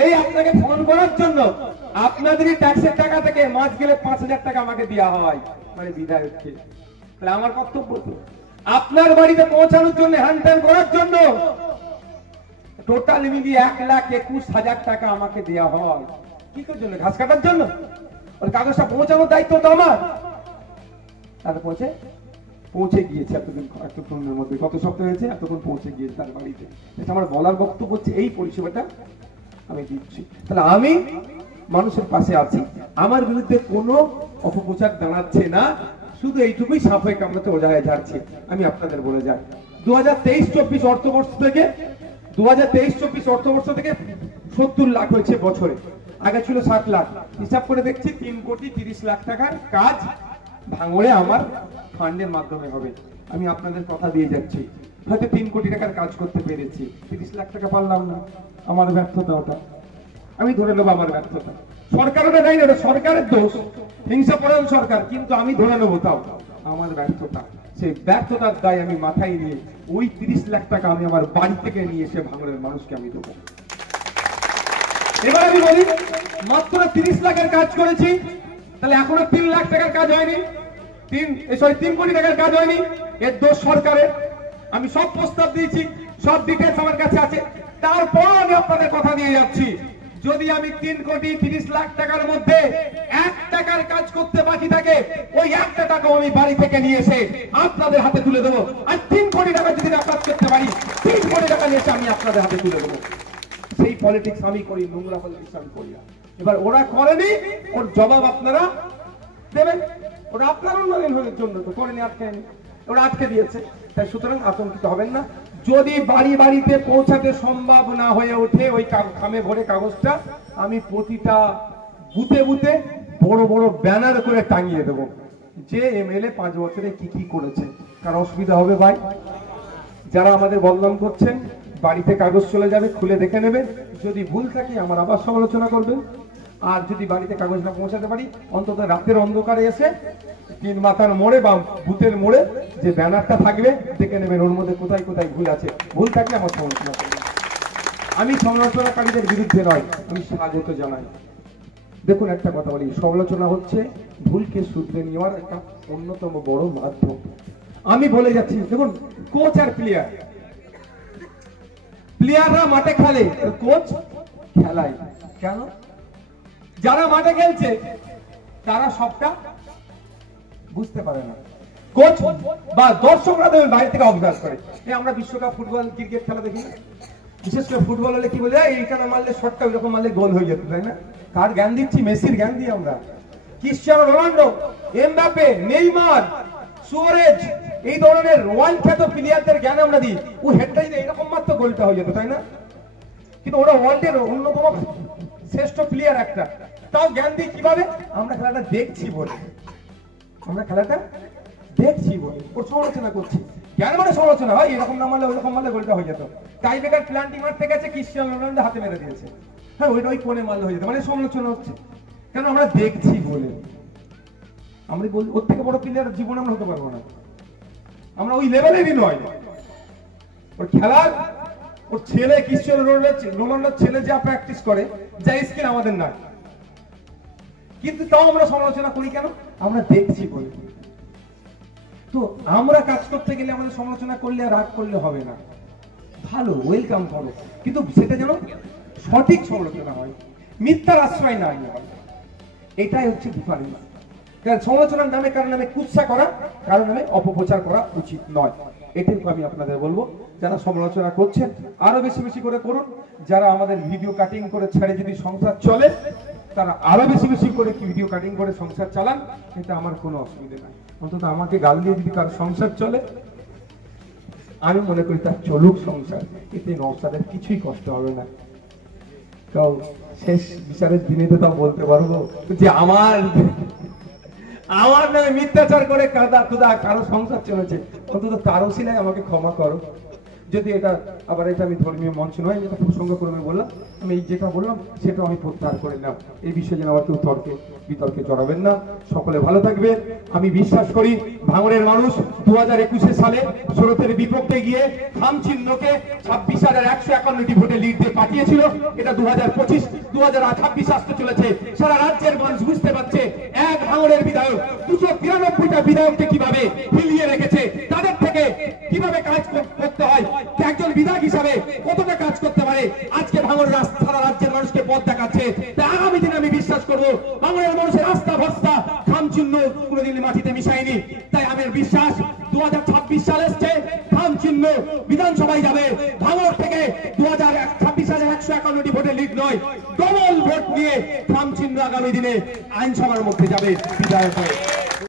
এই আপনাকে ফোন করার জন্য আপনাদেরই ট্যাক্সের টাকা থেকে মাস গেলে 5,000 টাকা আমাকে দেওয়া হয়, মানে বিধায়ককে। তাহলে আমার কর্তব্য তো আপনার বাড়িতে পৌঁছানোর জন্য, হ্যান্ডেল করার জন্য টোটাল মিলিয়ে 1,21,000 টাকা আমাকে দেওয়া হয়। কি করার জন্য? ঘাস কাটার জন্য। ওর কাগজটা পৌঁছানোর দায়িত্ব তো আমার। তার পৌঁছে গিয়েছে এতক্ষণের মধ্যে, কত সপ্তাহ হয়েছে, এতক্ষণ পৌঁছে গিয়েছে তার বাড়িতে। আমার বলার বক্তব্য হচ্ছে এই পরিষেবাটা আমি দিচ্ছি। তাহলে আমি মানুষের পাশে আছি, আমার বিরুদ্ধে কোনো অপপ্রচার দাঁড়াচ্ছে না, শুধু এইটুকুই সাপ হয়ে কামড়াতে ও জায়গায় যাচ্ছে। আমি আপনাদের বলে যাই, 2023-24 অর্থবর্ষ থেকে 70 লাখ হয়েছে বছরে, আগে ছিল 60 লাখ। হিসাব করে দেখছি 3,30,00,000 টাকার কাজ ভাঙড়ে আমার ফান্ডের মাধ্যমে হবে। আমি আপনাদের কথা দিয়ে যাচ্ছি, হয়তো 3 কোটি টাকার কাজ করতে পেরেছি, 30 লাখ টাকা পারলাম না, আমার ব্যর্থতা ওটা। আমি ধরে নেবো আমার ব্যর্থতা। সরকার ওটা দেয় না, ওটা সরকারের দোষ, হিংসাপরায়ণ সরকার, কিন্তু আমি ধরে নেবো তাও আমার ব্যর্থতা। সেই ব্যর্থতার দায় আমি মাথায় নিয়ে ওই 30 লাখ টাকা আমি আমার বাড়ি থেকে নিয়ে এসে ভাঙড়ের মানুষকে আমি দেবো। এবার আমি বলি, মাত্র 30 লাখের কাজ করেছি, তাহলে এখনো 3 লাখ টাকার কাজ হয়নি, 3 কোটি টাকার কাজ হয়নি। এর দোষ সরকারের। আমি সব প্রস্তাব দিয়েছি, সব ডিটেলস আমার কাছে আছে। তারপর আমি আপনাদের কথা দিয়ে যাচ্ছি, যদি আমি 3,30,00,000 টাকার মধ্যে 1 টাকার কাজ করতে বাকি থাকে, ওই 1টা টাকাও আমি বাড়ি থেকে নিয়ে এসে আপনাদের হাতে তুলে দেবো। আর 3 কোটি টাকা যদি না কাজ করতে পারি, 3 কোটি টাকা নিয়ে এসে আমি আপনাদের হাতে তুলে দেবো। সেই পলিটিক্স আমি করি, নোংরা পলিটিক্স আমি করি না। এবার ওরা করেনি, ওর জবাব আপনারা দেবেন। ওরা আপনার উন্নয়নের জন্য তো করেনি, ওরা আটকে দিয়েছে। তাই সুতরাং আতঙ্কিত হবেন না। যদি বাড়ি বাড়িতে পৌঁছাতে সম্ভব না হয়ে ওঠে ওই খামে ভরে কাগজটা, আমি প্রতিটা বুথে বুথে বড় বড় ব্যানার করে টাঙিয়ে দেবো যে এমএলএ 5 বছরে কি কি করেছে। কার অসুবিধা হবে ভাই? যারা আমাদের বদনাম করছেন, বাড়িতে কাগজ চলে যাবে, খুলে দেখে নেবে। যদি ভুল থাকে আমার আবার সমালোচনা করবেন। আর যদি বাড়িতে কাগজ না পৌঁছাতে পারি, অন্তত রাতের অন্ধকারে এসে 3 মাথার মোড়ে বা বুথের মোড়ে যে ব্যানারটা থাকবে দেখে নেবেন ওর মধ্যে কোথায় কোথায় ভুল আছে। ভুল থাকলে আমার সমালোচনা করবেন। আমি সমালোচনাকারীদের বিরুদ্ধে নয়, আমি স্বাগত জানাই। দেখুন একটা কথা বলি, সমালোচনা হচ্ছে ভুলকে শুধরে নেওয়ার একটা অন্যতম বড় মাধ্যম। আমি বলে যাচ্ছি, দেখুন কোচ আর প্লেয়াররা মাঠে খেলে, কোচ খেলায় কেন? যারা মাঠে খেলছে তারা সবটা বুঝতে পারে না। কোচ বা দর্শকরা দেখবেন বাইরে থেকে অবজার্ভ করে। আমরা বিশ্বকাপ ফুটবল ক্রিকেট খেলা দেখি, বিশেষ করে ফুটবল হলে কি বলে, এইখানে মারলে শটটা ওইরকম মারলে গোল হয়ে যেত, তাই না? কার জ্ঞান দিচ্ছি? মেসির জ্ঞান দিই আমরা। Cristiano Ronaldo, Mbappe, Neymar, Suarez, এই ধরনের ওয়ার্ল্ড খ্যাত প্লেয়ারদের জ্ঞান আমরা দিই। ও হেডটা যদি এরকম মাত্র গোলটা হয়ে যেত, তাই না? কিন্তু ওরা ওয়ার্ল্ডের অন্যতম শ্রেষ্ঠ প্লেয়ার একটা, তাও জ্ঞান দিই কিভাবে? আমরা খেলাটা দেখছি বলে, ওর সমালোচনা করছি। জ্ঞান মানে সমালোচনা হয়, এরকম না মারলে ওইরকম মারলে গোলটা হয়ে যেত। টাই ব্রেকার প্ল্যান্টি মারতে গেছে, ক্রিশ্চিয়ানো রোনাল্ডো হাতে মেরে দিয়েছে, হ্যাঁ ওইটা ওই কোণে মারলে হয়ে যেত, মানে সমালোচনা হচ্ছে। কেন? আমরা দেখছি বলে। আমরা বলি ওর থেকে বড় প্লেয়ার জীবনে আমরা হতে পারবো না, আমরা ওই লেভেলেরই নয়। ওর খেলার, ওর ছেলে ক্রিশ্চিয়ানো রোনাল্ডোর ছেলে যা প্র্যাকটিস করে, যা স্কিল আমাদের নাই, কিন্তু তাও আমরা সমালোচনা করি কেন? আমরা দেখছি বলে। তো আমরা কাজ করতে গেলে আমাদের সমালোচনা করলে আর রাগ করলে হবে না, ভালো ওয়েলকাম করো, কিন্তু সেটা যেন সঠিক সমালোচনা হয়, মিথ্যার আশ্রয় না নিয়ে হয়। এটাই হচ্ছে ডিফারেন্স। সমালোচনার নামে কারণ নামে কুৎসা করা, কারণ নামে অপপ্রচার করা উচিত নয়। এটাই আমি আপনাদের বলবো, যারা সমালোচনা করছেন আরো বেশি বেশি করে করুন। যারা আমাদের ভিডিও কাটিং করে ছেড়ে যদি সংসার চলে, তারা আরো বেশি বেশি করে ভিডিও কাটিং করে সংসার চালান, এটা আমার কোনো অসুবিধা নাই। অন্তত আমাকে গাল দিয়ে যদি কার সংসার চলে, আমি মনে করি তার চলুক সংসার, এতে নওশাদের কিছুই কষ্ট হবে না। তাও শেষ বিচারের দিনে তো তাও বলতে পারবো যে আমার নামে মিথ্যাচার করে কারো সংসার চলেছে, অন্তত তারও সিলাই আমাকে ক্ষমা করো। যদি এটা আবার এটা আমি ধর্মীয় মঞ্চ নয়, যেটা প্রসঙ্গক্রমে বললাম, আমি এই যেটা বললাম সেটা আমি প্রত্যাহার করে নিলাম। এই বিষয়ে যেন আবার কেউ বিতর্কে জড়াবেন না। সকলে ভালো থাকবে। আমি বিশ্বাস করি ভাঙড়ের মানুষ 2021 সালে শরতের বিপক্ষে গিয়ে খাম চিহ্নকে 26,151টি ভোটে লিড দিয়ে পাঠিয়েছিল। এটা 2025 আসতে চলেছে। সারা রাজ্যের মানুষ বুঝতে পারছে এক ভাঙড়ের বিধায়ক 293টা বিধায়ককে কিভাবে হিলিয়ে রেখেছে, তাদের থেকে কিভাবে কাজ করতে হয়, একজন বিধায়ক হিসাবে কতটা কাজ করতে পারে, আজকে ভাঙড় সারা রাজ্যের মানুষকে পথ দেখাচ্ছে। তাই আগামী দিনে আমি বিশ্বাস করবো ভাঙড়ের মানুষের আস্থা ভরসা খাম চিহ্ন কোনোদিন মাটিতে মিশায়নি। তাই আমার বিশ্বাস 2026 সাল এসছে, খাম চিহ্ন বিধানসভায় যাবে। ভাঙড় থেকে 26,151টি ভোটে লিড নয়, ডবল ভোট নিয়ে খাম চিহ্ন আগামী দিনে আইনসভার মধ্যে যাবে বিধায়ক হয়ে।